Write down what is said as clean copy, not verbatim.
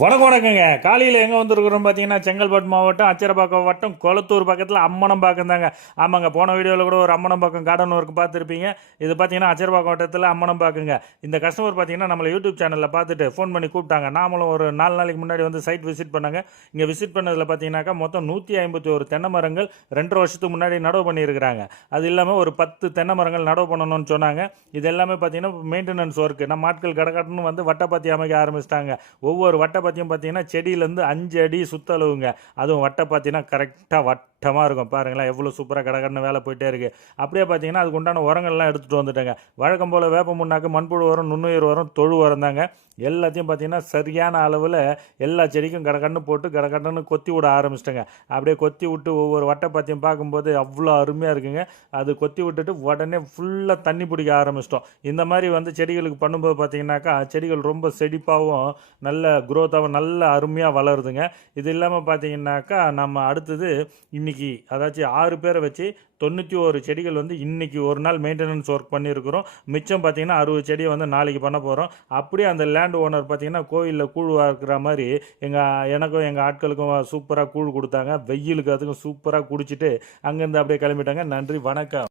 வணக்கங்க. காலையில் எங்கே வந்துருக்குறோம் பார்த்தீங்கன்னா, செங்கல்பட்டு மாவட்டம் அச்சரப்பாக்கம் வட்டம் கொளத்தூர் பக்கத்தில் அம்மனம்பாக்கம் தாங்க. ஆமாங்க, போன வீடியோவில் கூட ஒரு அம்மனம்பாக்கம் கார்டன் ஒர்க் பார்த்துருப்பீங்க. இது பார்த்தீங்கன்னா அச்சரப்பாக்கம் வட்டத்தில் அம்மனம்பாக்குங்க. இந்த கஸ்டமர் பார்த்தீங்கன்னா நம்மளை யூடியூப் சேனலில் பார்த்துட்டு ஃபோன் பண்ணி கூப்பிட்டாங்க. நாமளும் ஒரு 4 நாளைக்கு முன்னாடி வந்து சைட் விசிட் பண்ணாங்க. இங்கே விசிட் பண்ணதில் பார்த்தீங்கன்னாக்கா மொத்தம் 151 தென்னை மரங்கள் 2.5 வருஷத்துக்கு முன்னாடி நடவு பண்ணியிருக்கிறாங்க. அது இல்லாமல் ஒரு 10 தென்னை மரங்கள் நடவு பண்ணணும்னு சொன்னாங்க. இது எல்லாமே பார்த்தீங்கன்னா மெயின்டெனன்ஸ் ஒர்க்கு. நம்ம ஆட்கள் கடக்கட்டுன்னு வந்து வட்டப்பாத்தி அமைக்க ஆரம்பிச்சிட்டாங்க. ஒவ்வொரு வட்டப்பாத்தியும் பார்த்தீங்கன்னா செடியிலேருந்து 5 அடி சுற்றளவுங்க. அதுவும் வட்டப்பாத்தினா கரெக்டாக வட்டமாக இருக்கும். பாருங்களேன் எவ்வளோ சூப்பராக கடகடன்னு வேலை போயிட்டே இருக்குது. அப்படியே பார்த்தீங்கன்னா அதுக்கு உண்டான உரங்கள்லாம் எடுத்துகிட்டு வந்துட்டேங்க. வழக்கம் போல் வேப்ப முன்னாக்கு மண்புழு உரம், நுண்ணுயிர் உரம், தொழு உரம் தாங்க. எல்லாத்தையும் பார்த்தீங்கன்னா சரியான அளவில் எல்லா செடிக்கும் கடகடன்னு போட்டு கடகடன்னு கொத்தி விட ஆரம்பிச்சிட்டேங்க. அப்படியே கொத்தி விட்டு ஒவ்வொரு வட்டப்பாத்தியம் பார்க்கும்போது அவ்வளோ அருமையாக இருக்குங்க. அது கொத்தி விட்டுட்டு உடனே ஃபுல்லாக தண்ணி பிடிக்க ஆரம்பிச்சிட்டோம். இந்த மாதிரி வந்து செடிகளுக்கு பண்ணும்போது பார்த்தீங்கன்னாக்கா செடிகள் ரொம்ப செழிப்பாகவும் நல்ல குரோத்தாகவும் நல்ல அருமையாக வளருதுங்க. இது இல்லாமல் பார்த்தீங்கன்னாக்கா நம்ம அடுத்தது இன்றைக்கி அதாச்சும் 6 பேரை வச்சு 91 செடிகள் வந்து இன்றைக்கி ஒரு நாள் மெயின்டெனன்ஸ் ஒர்க் பண்ணியிருக்கிறோம். மிச்சம் பார்த்தீங்கன்னா 60 செடியை வந்து நாளைக்கு பண்ண போகிறோம். அப்படியே அந்த லேண்ட் ஓனர் பார்த்தீங்கன்னா கோயிலில் கூழ் வார்க்கிற மாதிரி எனக்கும் எங்கள் ஆட்களுக்கும் சூப்பராக கூழ் கொடுத்தாங்க. வெயிலுக்கு அதுக்கும் சூப்பராக குடிச்சிட்டு அங்கேருந்து அப்படியே கிளம்பிட்டாங்க. நன்றி, வணக்கம்.